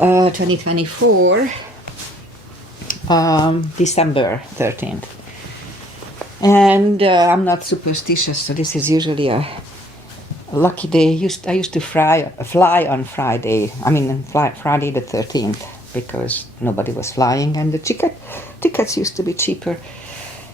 2024, December 13th. And I'm not superstitious, so this is usually a lucky day. I used to fly on Friday. Friday the 13th, because nobody was flying and the tickets used to be cheaper.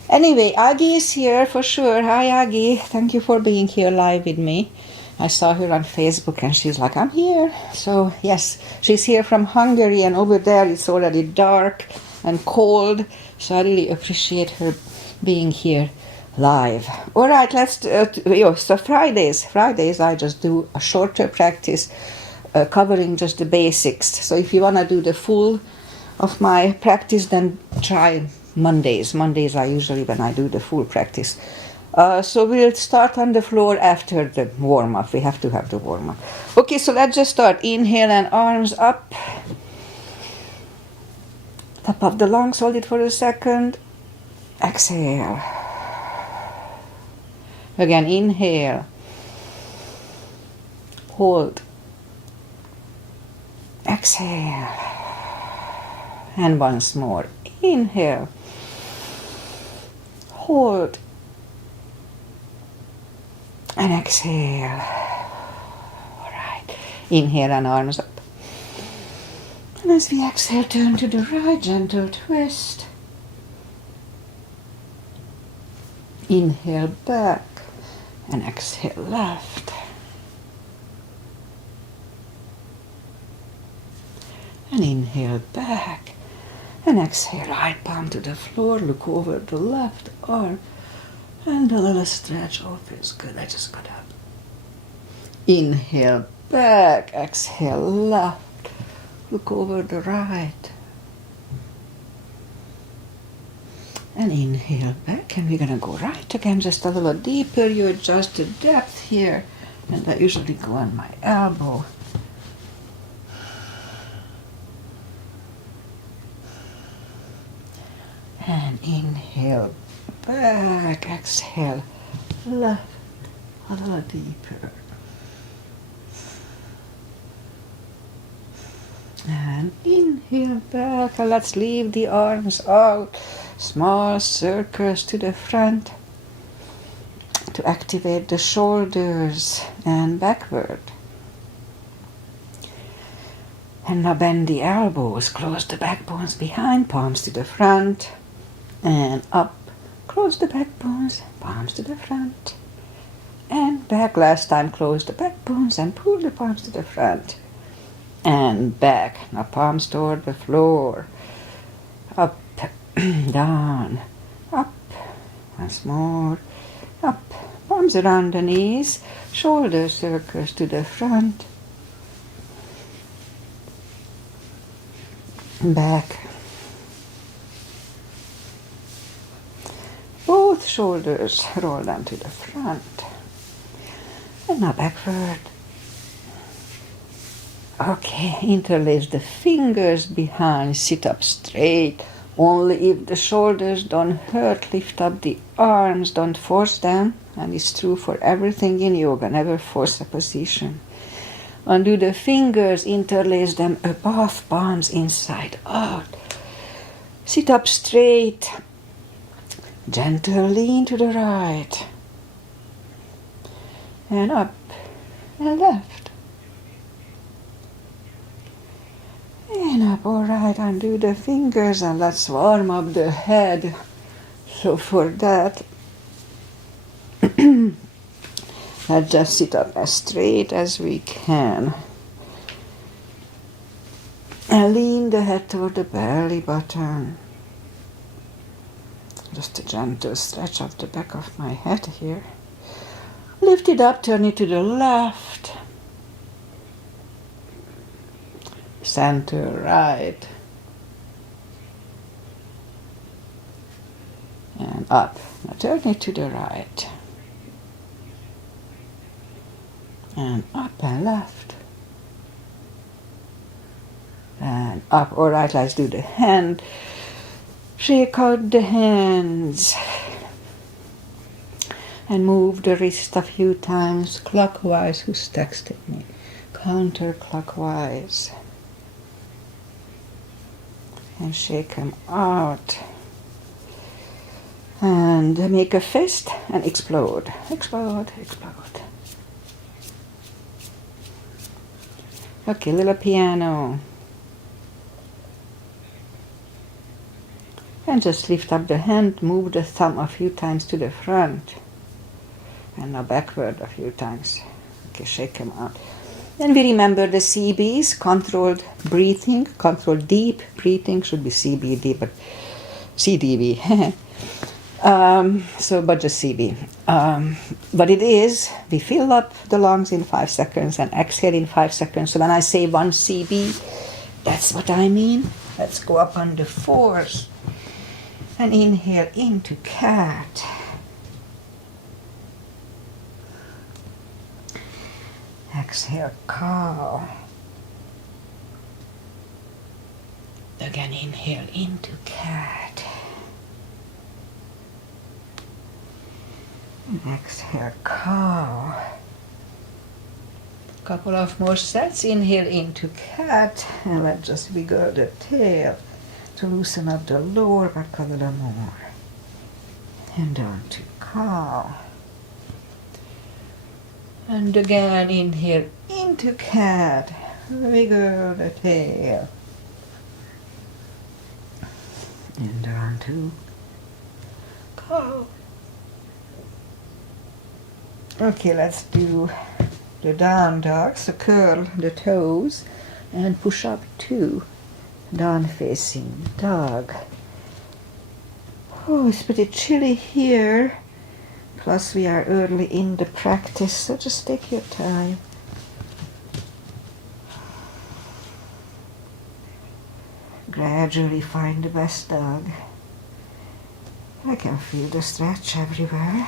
Anyway, Aggie is here for sure. Hi, Aggie. Thank you for being here live with me. I saw her on Facebook and she's like, I'm here. So, yes, she's here from Hungary, and over there it's already dark and cold. So I really appreciate her being here live. All right, so Fridays I just do a shorter practice covering just the basics. So if you want to do the full of my practice, then try Mondays. Mondays are usually when I do the full practice. So we'll start on the floor after the warm-up. We have to have the warm-up. Okay, so let's just start. Inhale and arms up. Top of the lungs, hold it for a second. Exhale. Again, inhale. Hold. Exhale. And once more. Inhale. Hold. And exhale. All right. Inhale and arms up. And as we exhale, turn to the right, gentle twist. Inhale back and exhale left. And inhale back and exhale, right palm to the floor, look over the left arm and a little stretch. Oh, feels good. I just got up. Inhale back, exhale left, look over the right. And inhale back, and we're going to go right again, just a little deeper. You adjust the depth here, and I usually go on my elbow. And inhale back, exhale left, a little deeper. And inhale back, and let's leave the arms out. Small circles to the front to activate the shoulders and backward. And now bend the elbows, close the backbones behind, palms to the front and up. Close the backbones, palms to the front and back. Last time, close the backbones and pull the palms to the front and back. Now palms toward the floor. Up, down, up, once more, up. Palms around the knees, shoulder circles to the front, back. Both shoulders roll down to the front. And now backward. Okay, interlace the fingers behind, sit up straight. Only if the shoulders don't hurt, lift up the arms, don't force them. And it's true for everything in yoga, never force a position. Undo the fingers, interlace them above, palms inside out. Sit up straight. Gentle lean to the right. And up and left. And up, all right, undo the fingers and let's warm up the head. So for that, let's just sit up as straight as we can. And lean the head toward the belly button. Just a gentle stretch of the back of my head here. Lift it up, turn it to the left. Center right. And up. Now turn it to the right. And up and left. And up. All right, let's do the hand. Shake out the hands. And move the wrist a few times clockwise. Who's texted me? Counterclockwise. and shake them out. And make a fist and explode, explode, explode. Okay, little piano. And just lift up the hand, move the thumb a few times to the front. And now backward a few times. Okay, shake them out. Then we remember the CBs, controlled breathing, controlled deep breathing, should be CBD, but CDB. But just CB. But it is, we fill up the lungs in 5 seconds and exhale in 5 seconds. So when I say 1 CB, that's what I mean. Let's go up on the 4s. And inhale into cat. Exhale, cow. Again, inhale into cat. Exhale, cow. Couple of more sets. Inhale into cat. And let's just wiggle the tail to loosen up the lower back a little more. And down to cow. And again, inhale into cat. Wiggle the tail. And down to cow. Okay, let's do the down dog. So curl the toes and push up 2. Down facing dog. Oh, it's pretty chilly here. Plus we are early in the practice, so just take your time. Gradually find the best dog. I can feel the stretch everywhere.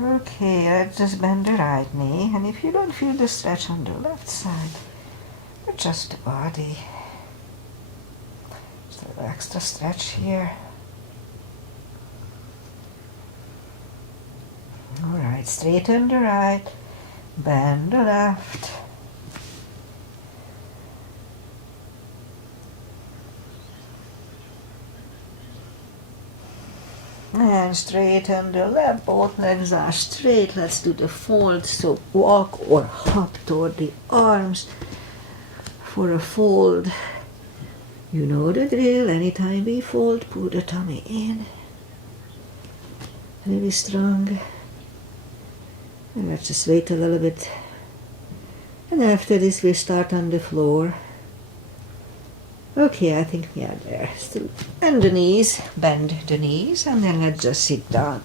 Okay, let's just bend the right knee, and if you don't feel the stretch on the left side, adjust the body. Just a little extra stretch here. Alright, straighten the right, bend the left. And straighten the left, both legs are straight. Let's do the fold, so walk or hop toward the arms for a fold. You know the drill, anytime we fold, pull the tummy in. Really strong. And let's just wait a little bit. And after this we start on the floor. Okay, I think we are there. Still bend the knees, and then let's just sit down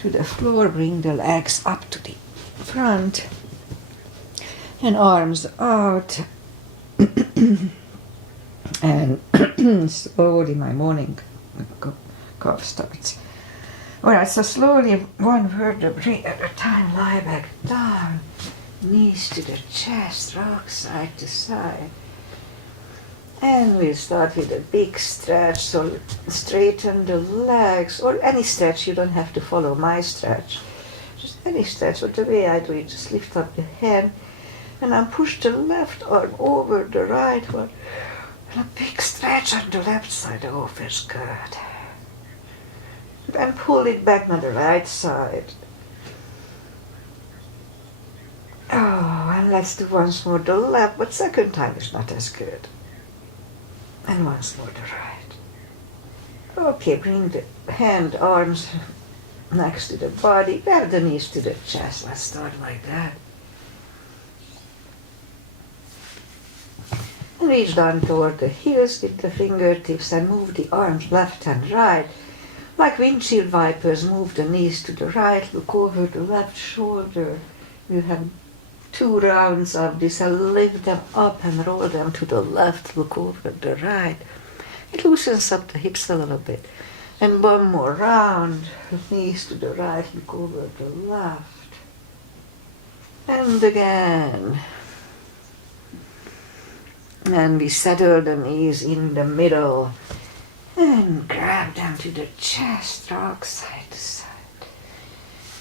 to the floor, bring the legs up to the front, and arms out, and slowly my morning cough starts. Alright, so slowly, one vertebrae at a time, lie back down, knees to the chest, rock side to side. And we'll start with a big stretch, so straighten the legs, or any stretch, you don't have to follow my stretch. Just any stretch, but the way I do it, just lift up the hand, and then push the left arm over the right one, and a big stretch on the left side, oh, feels good. Then pull it back on the right side. Oh, and let's do once more the left, but second time is not as good. And once more the right. Okay, bring the hand, arms next to the body, grab the knees to the chest. Let's start like that. And reach down toward the heels with the fingertips and move the arms left and right. Like windshield wipers, move the knees to the right, look over the left shoulder. You have 2 rounds of this, and lift them up and roll them to the left, look over the right. It loosens up the hips a little bit. And one more round, knees to the right, look over the left. And again. And we settle the knees in the middle. And grab them to the chest, rock side to side.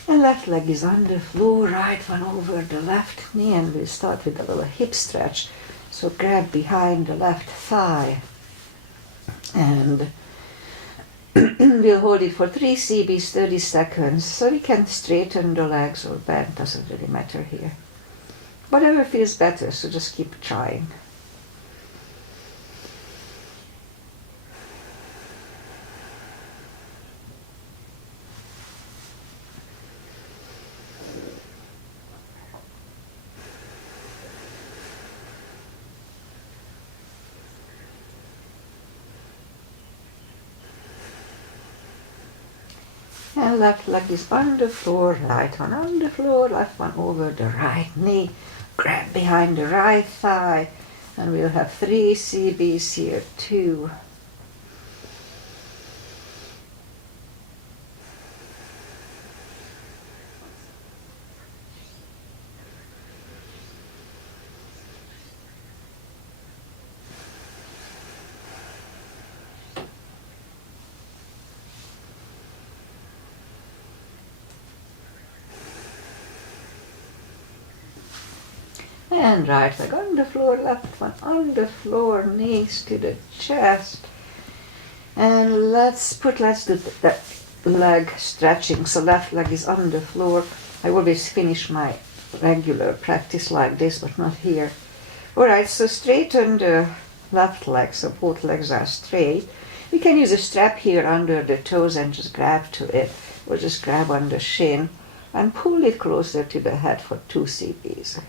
And left leg is on the floor, right one over the left knee, and we'll start with a little hip stretch. So grab behind the left thigh and we'll hold it for 3 CBs, 30 seconds, so we can straighten the legs or bend, doesn't really matter here. Whatever feels better, so just keep trying. And left leg is on the floor, right one on the floor, left one over the right knee. Grab behind the right thigh, and we'll have 3 CBs here, 2. And right leg on the floor, left one on the floor, knees to the chest. And let's do the leg stretching. So left leg is on the floor. I always finish my regular practice like this, but not here. Alright, so straighten the left leg, so both legs are straight. We can use a strap here under the toes and just grab to it, or just grab on the shin and pull it closer to the head for 2 CBs.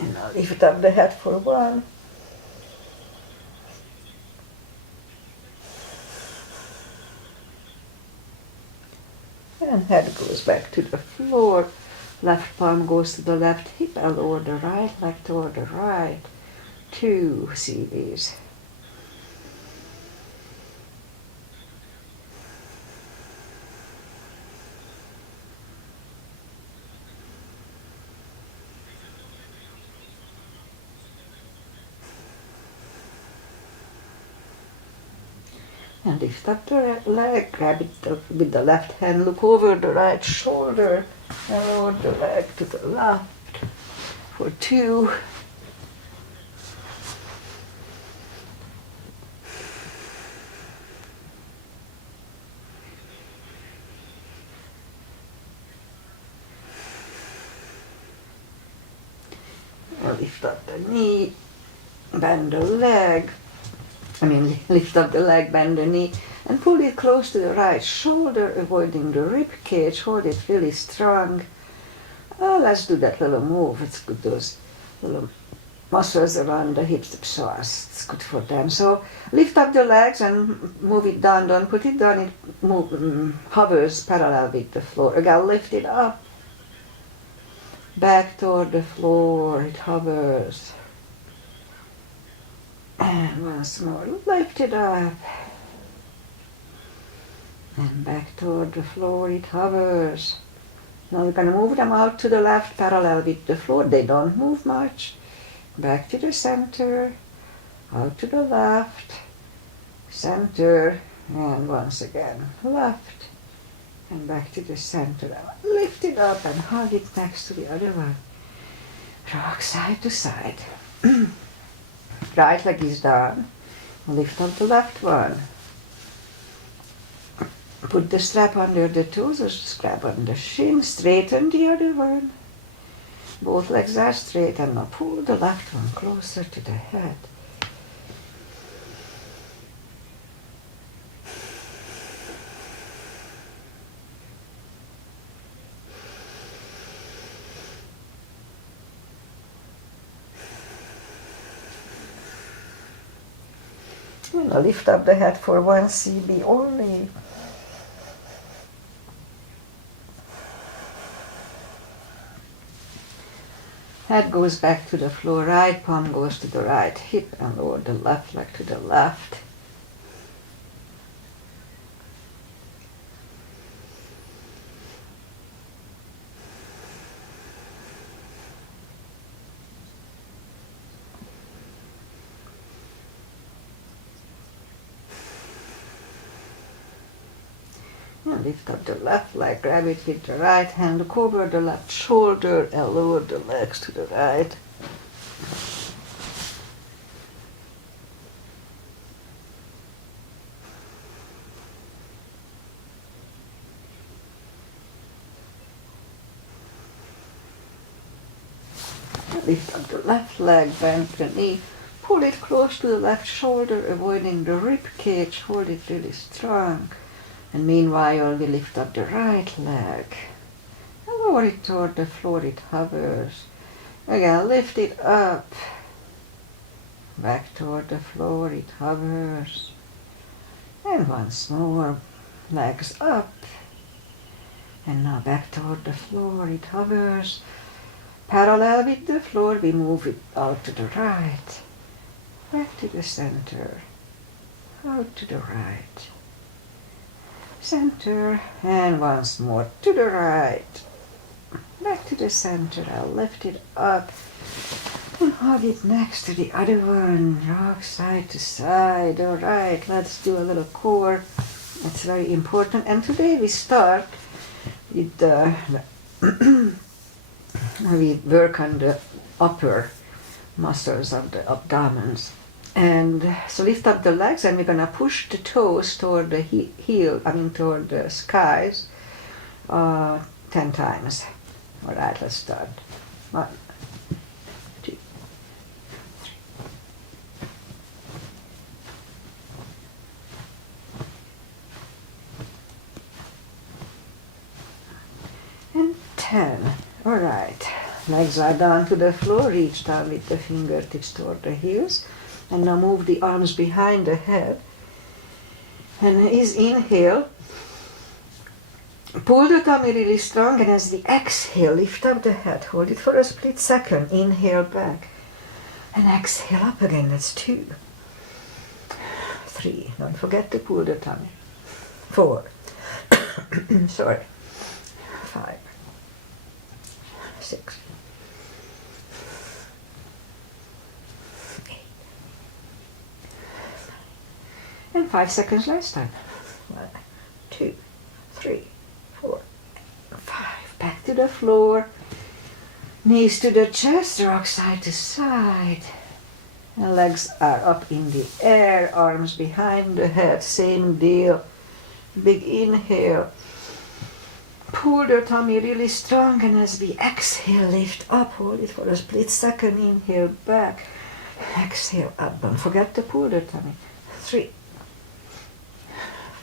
And now lift up the head for 1. And head goes back to the floor. Left palm goes to the left hip and lower the right leg toward the right. 2 CBs. And lift up the leg, grab it with the left hand, look over the right shoulder, and lower the leg to the left for 2. And lift up the knee, bend the leg. Lift up the leg, bend the knee, and pull it close to the right shoulder, avoiding the rib cage. Hold it really strong. Let's do that little move. It's good, those little muscles around the hips, the psoas. It's good for them. So lift up the legs and move it down. Don't put it down. It hovers parallel with the floor. Again, lift it up. Back toward the floor. It hovers. And once more, lift it up. And back toward the floor, it hovers. Now we're going to move them out to the left, parallel with the floor. They don't move much. Back to the center, out to the left, center, and once again, left, and back to the center. Lift it up and hug it next to the other one. Rock side to side. Right leg is down. Lift up the left one. Put the strap under the toes or just grab on the shin. Straighten the other one. Both legs are straight, and now pull the left one closer to the head. And now lift up the head for 1 CB only. Head goes back to the floor, right palm goes to the right hip, and lower the left leg to the left. And lift up the left leg, grab it with the right hand, look over the left shoulder and lower the legs to the right. Lift up the left leg, bend the knee, pull it close to the left shoulder, avoiding the rib cage, hold it really strong. And meanwhile, we lift up the right leg. And lower it toward the floor, it hovers. Again, lift it up. Back toward the floor, it hovers. And once more, legs up. And now back toward the floor, it hovers. Parallel with the floor, we move it out to the right. Back to the center. Out to the right. Center, and once more to the right. Back to the center, I'll lift it up and hold it next to the other one. Rock side to side. All right, let's do a little core. That's very important. And today we start with we work on the upper muscles of the abdomens. And so lift up the legs, and we're gonna push the toes toward the toward the skies 10 times. All right, let's start. 1, 2, 3. And 10. All right, legs are down to the floor, reach down with the fingertips toward the heels. And now move the arms behind the head. And as inhale, pull the tummy really strong, and as the exhale, lift up the head. Hold it for a split second. Inhale back. And exhale up again. That's 2, 3. Don't forget to pull the tummy. 4. Sorry. 5. 6. And 5 seconds last time. 1, 2, 3, 4, 5. Back to the floor. Knees to the chest, rock side to side. And legs are up in the air, arms behind the head, same deal. Big inhale. Pull the tummy really strong, and as we exhale, lift up. Hold it for a split second. Inhale back. Exhale up. Don't forget to pull the tummy. 3,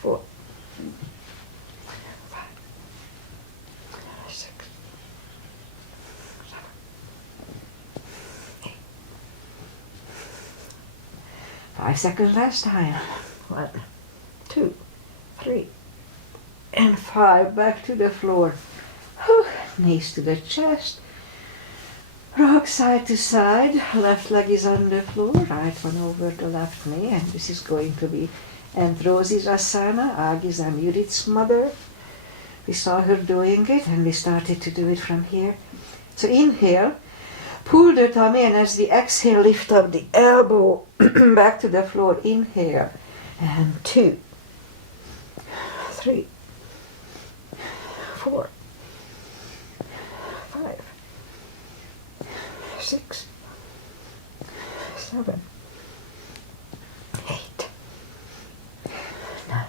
4, 5, 6, 7, 8. 5 seconds last time. 1, 2, 3, and 5. Back to the floor. Knees to the chest. Rock side to side. Left leg is on the floor. Right one over the left knee. And this is going to be Aunt Rosie's asana, Agi's and Judith's mother. We saw her doing it, and we started to do it from here. So inhale, pull the tummy, and as we exhale, lift up the elbow back to the floor. Inhale, and 2, 3, 4, 5, 6, 7, 8, 9.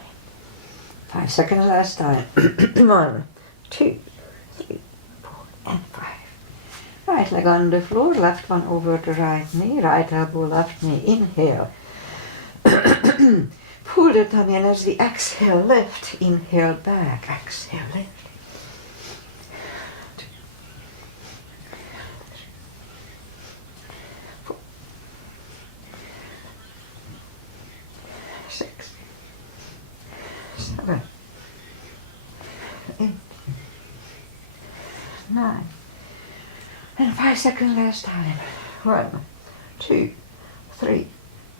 5 seconds last time. 1, 2, 3, 4, and 5. Right leg on the floor, left one over the right knee, right elbow, left knee. Inhale. Pull the tummy, and as we exhale, lift. Inhale back. Exhale, lift. 2, 4, 6, 7, 8, 9. And 5 seconds last time. 1, 2, 3,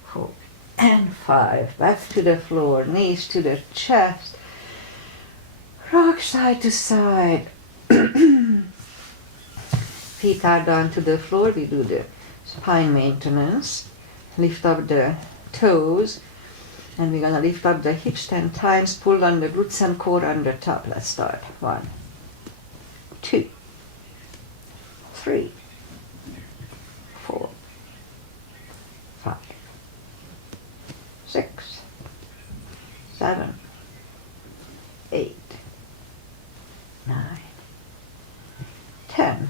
4, and 5. Back to the floor, knees to the chest. Rock side to side. Feet are down to the floor. We do the spine maintenance. Lift up the toes. And we're gonna lift up the hips 10 times, pull on the glutes and core on the top. Let's start. 1, 2, 3, 4, 5, 6, 7, 8, 9, 10.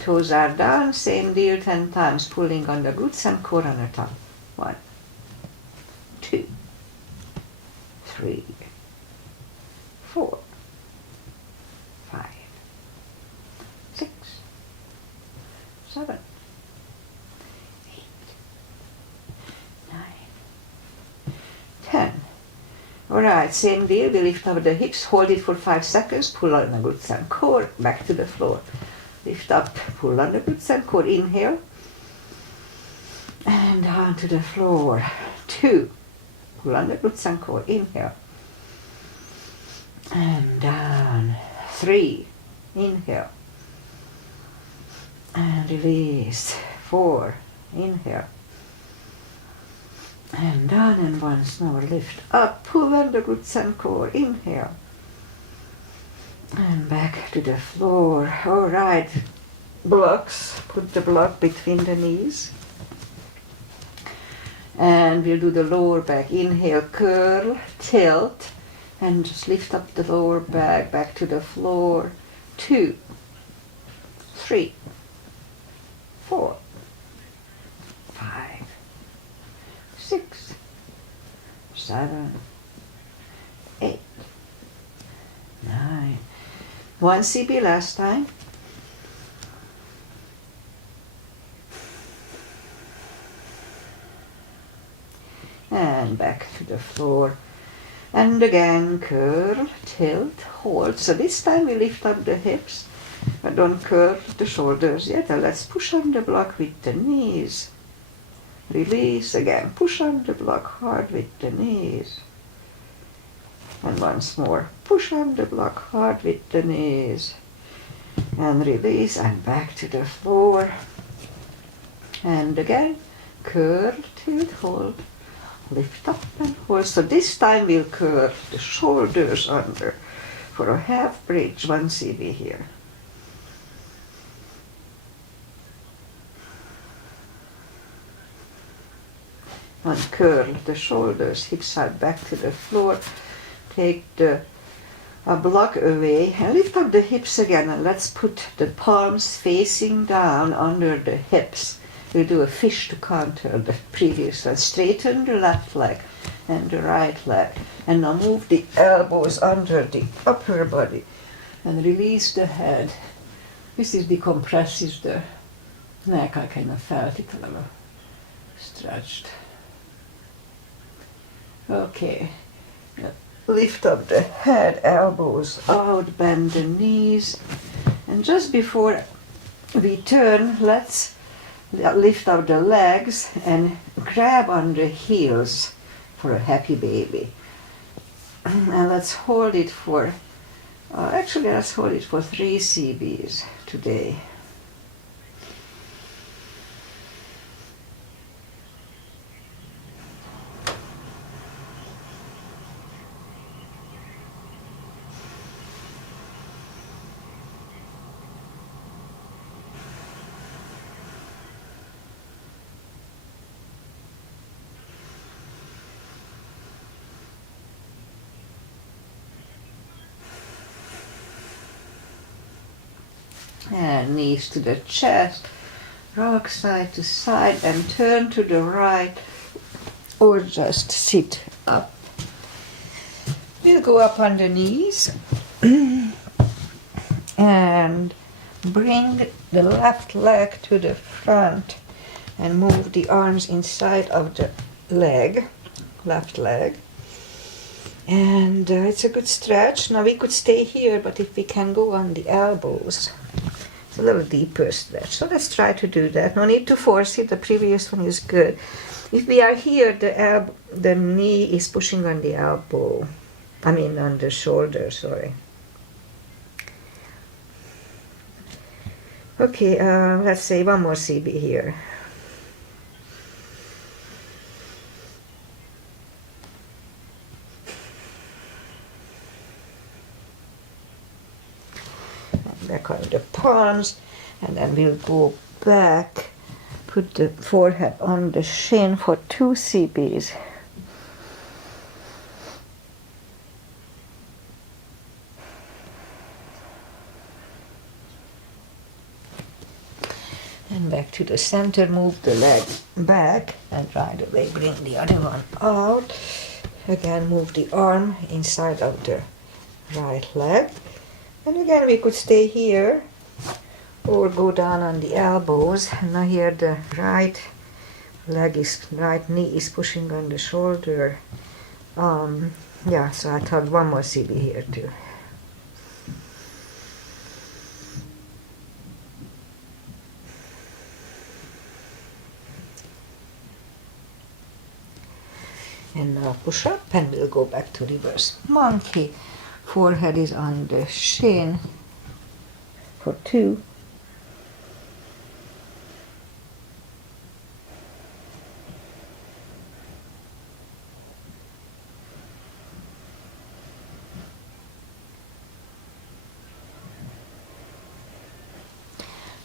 Toes are down, same deal 10 times, pulling on the glutes and core on the top. 1, 2, 3, 4, 5, 6, 7, 8, 9, 10. Alright, same deal, we lift up the hips, hold it for 5 seconds, pull on the glutes and core, back to the floor. Lift up, pull on the glutes and core, inhale, and down to the floor. 2, pull on the glutes and core, inhale, and down. 3, inhale, and release. 4, inhale, and down, and once more lift up, pull on the glutes and core, inhale, and back to the floor. Alright, blocks, put the block between the knees, and we'll do the lower back. Inhale, curl, tilt, and just lift up the lower back to the floor. 2, 3, 4, 5, 6, 7, 8, 9. 1 CB last time. And back to the floor. And again, curl, tilt, hold. So this time we lift up the hips, but don't curl the shoulders yet. And let's push on the block with the knees. Release again. Push on the block hard with the knees. And once more. Push on the block hard with the knees. And release, and back to the floor. And again, curl, tilt, hold. Lift up and hold. So this time we'll curl the shoulders under for a half bridge. 1 CB here. And curl the shoulders, hips side back to the floor. Take the block away and lift up the hips again, and let's put the palms facing down under the hips. We'll do a fish to counter the previous one. Straighten the left leg and the right leg. And now move the elbows under the upper body and release the head. This is decompresses the neck. I kind of felt it a little stretched. Okay. Lift up the head, elbows out, bend the knees. And just before we turn, let's lift up the legs and grab on the heels for a happy baby. And let's hold it for, let's hold it for 3 CBs today. And knees to the chest, rock side to side, and turn to the right, or just sit up. We'll go up on the knees and bring the left leg to the front and move the arms inside of the leg, left leg. And it's a good stretch. Now we could stay here, but if we can go on the elbows, it's a little deeper stretch. So let's try to do that. No need to force it. The previous one is good. If we are here, the knee is pushing on the elbow. On the shoulder, sorry. Okay, let's say 1 more CB here. back on the palms, and then we'll go back, put the forehead on the shin for 2 CBs. And back to the center, move the leg back and right away bring the other one out. Again, move the arm inside of the right leg. And again, we could stay here or go down on the elbows. And now here the right knee is pushing on the shoulder. Yeah, so I thought one more CB here too. And now push up and we'll go back to reverse monkey. Forehead is on the shin for 2.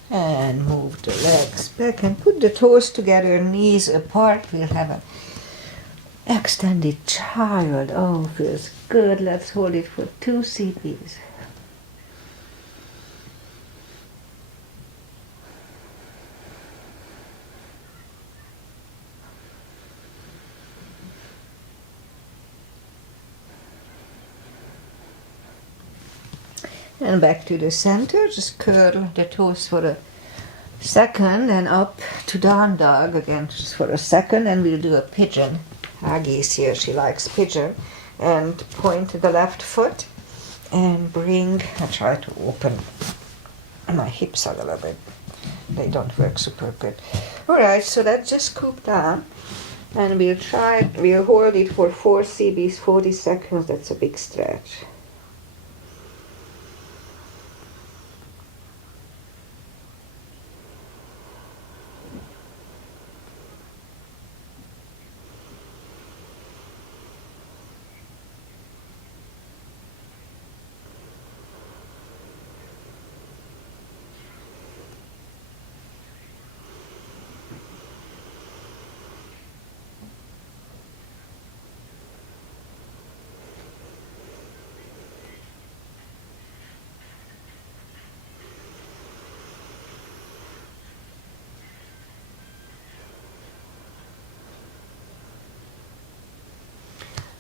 And move the legs back and put the toes together, knees apart. We'll have an extended child. Oh, feels good. Let's hold it for 2 CBs. And back to the center. Just curl the toes for a second and up to down dog again just for a second, and we'll do a pigeon. Aggie's here, she likes pigeon. And point to the left foot and bring, I try to open my hips a little bit. They don't work super good. Alright, so let's just scoop down and we'll hold it for 4 CBs, 40 seconds. That's a big stretch.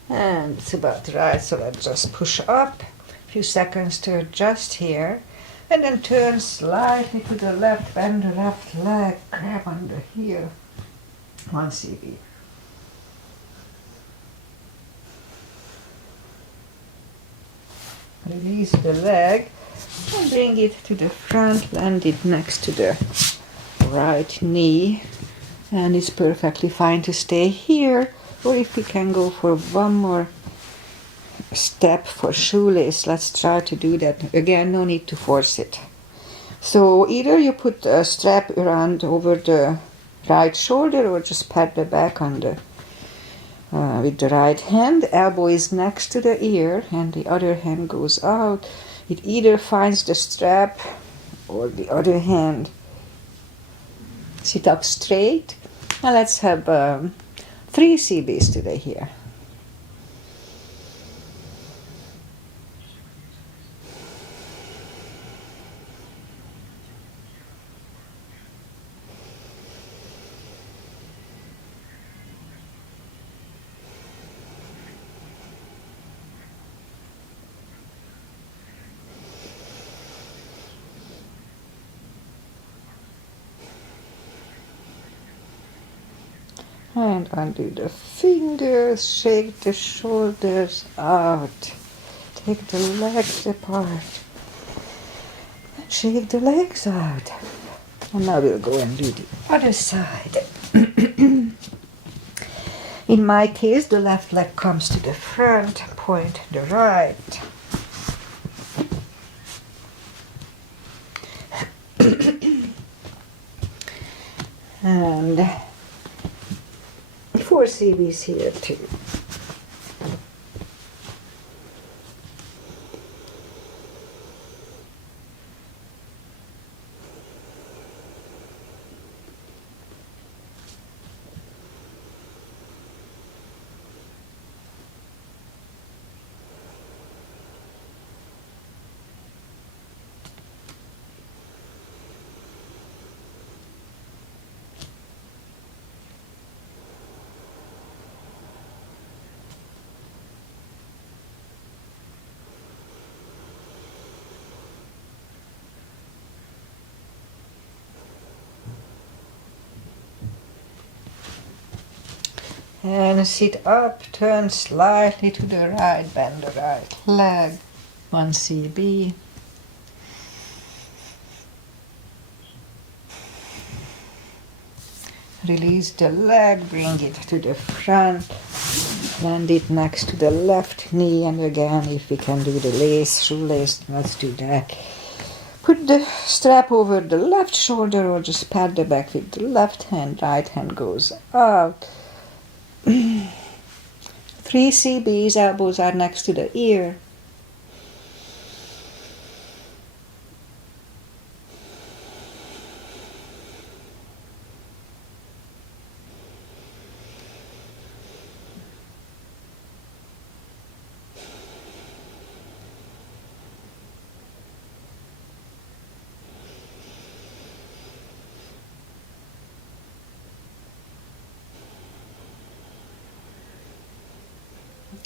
And it's about right, so let's just push up. A few seconds to adjust here. And then turn slightly to the left, bend the left leg, grab under here. 1 CB. Release the leg and bring it to the front, land it next to the right knee. And it's perfectly fine to stay here. Or if we can go for one more step for shoelace, let's try to do that. Again, no need to force it. So either you put a strap around over the right shoulder or just pat the back on the with the right hand. Elbow is next to the ear and the other hand goes out. It either finds the strap or the other hand. Sit up straight. Now let's have 3 CBs today here. And undo the fingers, shake the shoulders out. Take the legs apart. And shake the legs out. And now we'll go and do the other side. In my case, the left leg comes to the front, point the right. And 4 CBs here too. And sit up, turn slightly to the right, bend the right leg. 1 CB. Release the leg, bring it to the front. Land it next to the left knee, and again, if we can do the shoelace, let's do that. Put the strap over the left shoulder or just pat the back with the left hand, right hand goes out. 3 CBs, elbows are next to the ear.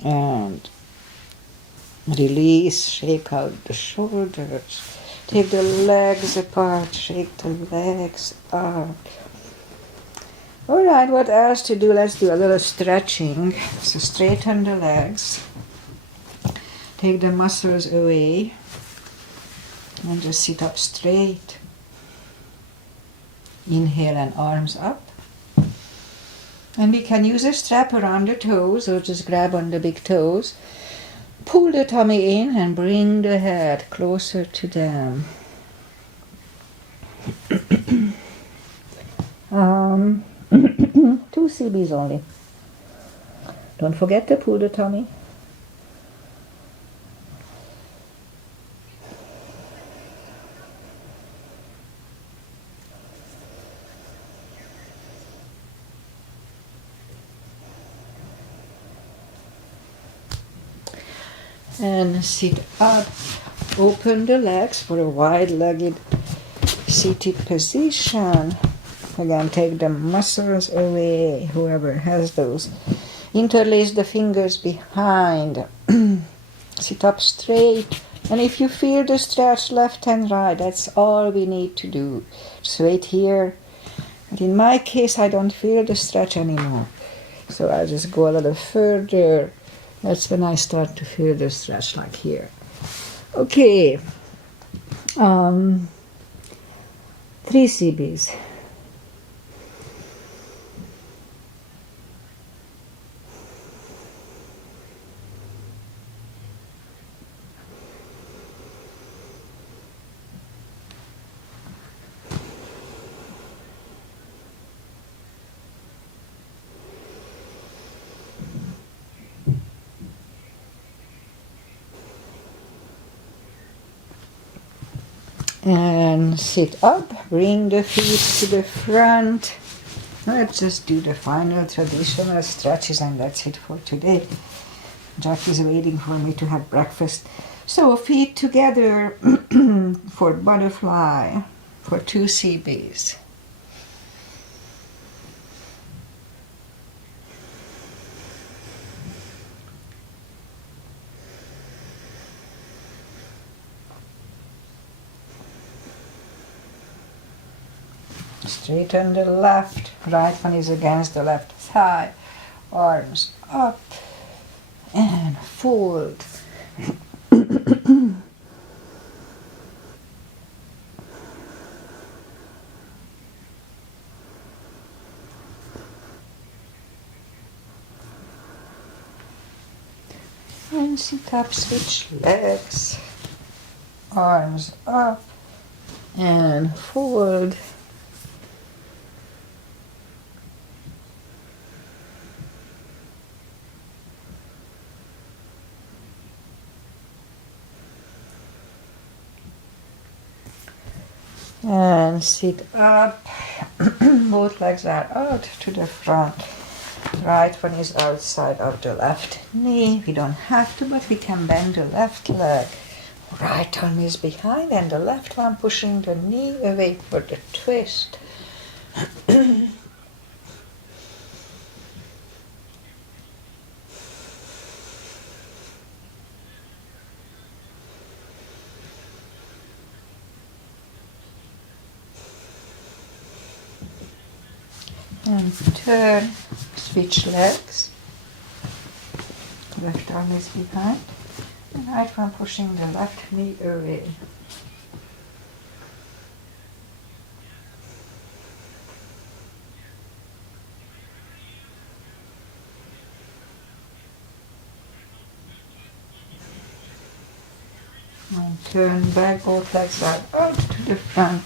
And release, shake out the shoulders. Take the legs apart, shake the legs up. All right, what else to do? Let's do a little stretching. So straighten the legs. Take the muscles away. And just sit up straight. Inhale and arms up. And we can use a strap around the toes or just grab on the big toes. Pull the tummy in and bring the head closer to them. 2 CBs only. Don't forget to pull the tummy. And sit up. Open the legs for a wide-legged seated position. Again, take the muscles away, whoever has those. Interlace the fingers behind. Sit up straight. And if you feel the stretch left and right, that's all we need to do. Just wait here. But in my case, I don't feel the stretch anymore. So I'll just go a little further. That's when I start to feel the stretch, like here. Okay. 3 CBs. And sit up, bring the feet to the front. Let's just do the final traditional stretches and that's it for today. Jack is waiting for me to have breakfast. So feet together for butterfly for 2 CBs. Straighten the left, right one is against the left thigh, arms up and fold. And sit up, switch legs, arms up and fold. And sit up, both legs are out to the front. Right one is outside of the left knee. We don't have to, but we can bend the left leg. Right arm is behind and the left one pushing the knee away for the twist. And turn, Switch legs. Left arm is behind. And right one pushing the left knee away. And turn back, both legs are out to the front.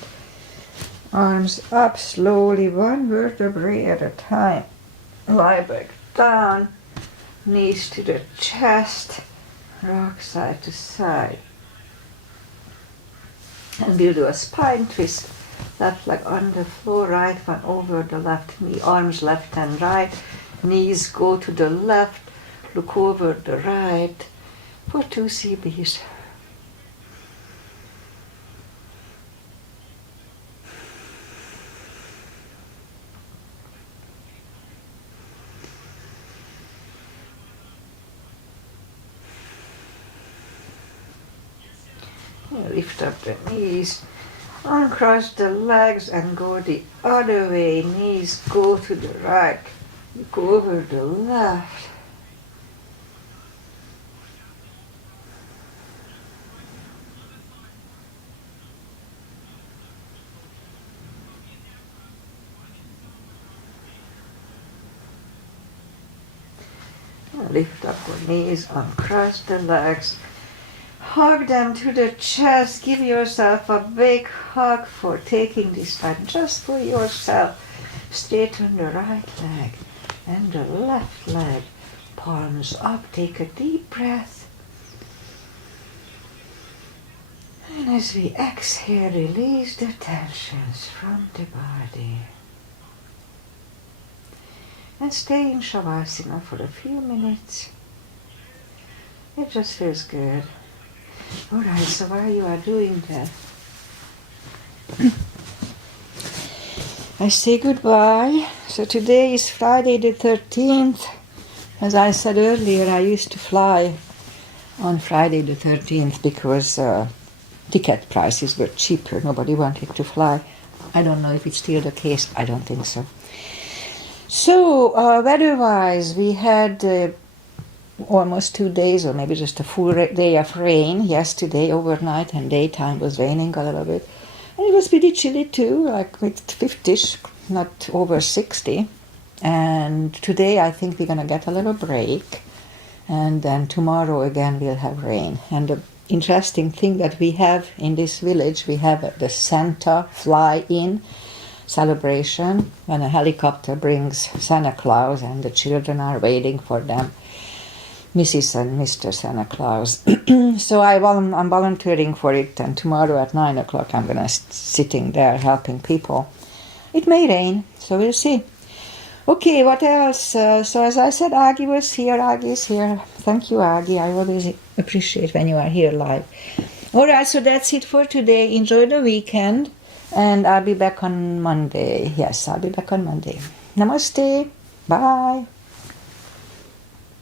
Arms up slowly, one vertebrae at a time. Lie back down, knees to the chest, rock side to side. And we'll do a spine twist. Left leg on the floor, right one over the left knee, arms left and right, knees go to the left, look over the right for 2 CBs. Lift up the knees, uncross the legs and go the other way. Knees go to the right, go over the left. Lift up the knees, uncross the legs. Hug them to the chest. Give yourself a big hug for taking this time just for yourself. Straighten the right leg and the left leg. Palms up. Take a deep breath. And as we exhale, release the tensions from the body. And stay in Shavasana for a few minutes. It just feels good. Alright, so while you are doing that, I say goodbye. So today is Friday the 13th. As I said earlier, I used to fly on Friday the 13th because ticket prices were cheaper. Nobody wanted to fly. I don't know if it's still the case. I don't think so. So, weather-wise, we had almost 2 days, or maybe just a full day of rain yesterday overnight, and daytime was raining a little bit. And it was pretty chilly too, like with 50s, not over 60. And today I think we're going to get a little break, and then tomorrow again we'll have rain. And the interesting thing that we have in this village, we have the Santa fly-in celebration, when a helicopter brings Santa Claus and the children are waiting for them. Mrs. and Mr. Santa Claus. So I'm volunteering for it, and tomorrow at 9 o'clock I'm going to sitting there helping people. It may rain, so we'll see. Okay, what else? So as I said, Aggie was here. Aggie is here. Thank you, Aggie. I always appreciate when you are here live. All right, so that's it for today. Enjoy the weekend, and I'll be back on Monday. Yes, I'll be back on Monday. Namaste. Bye.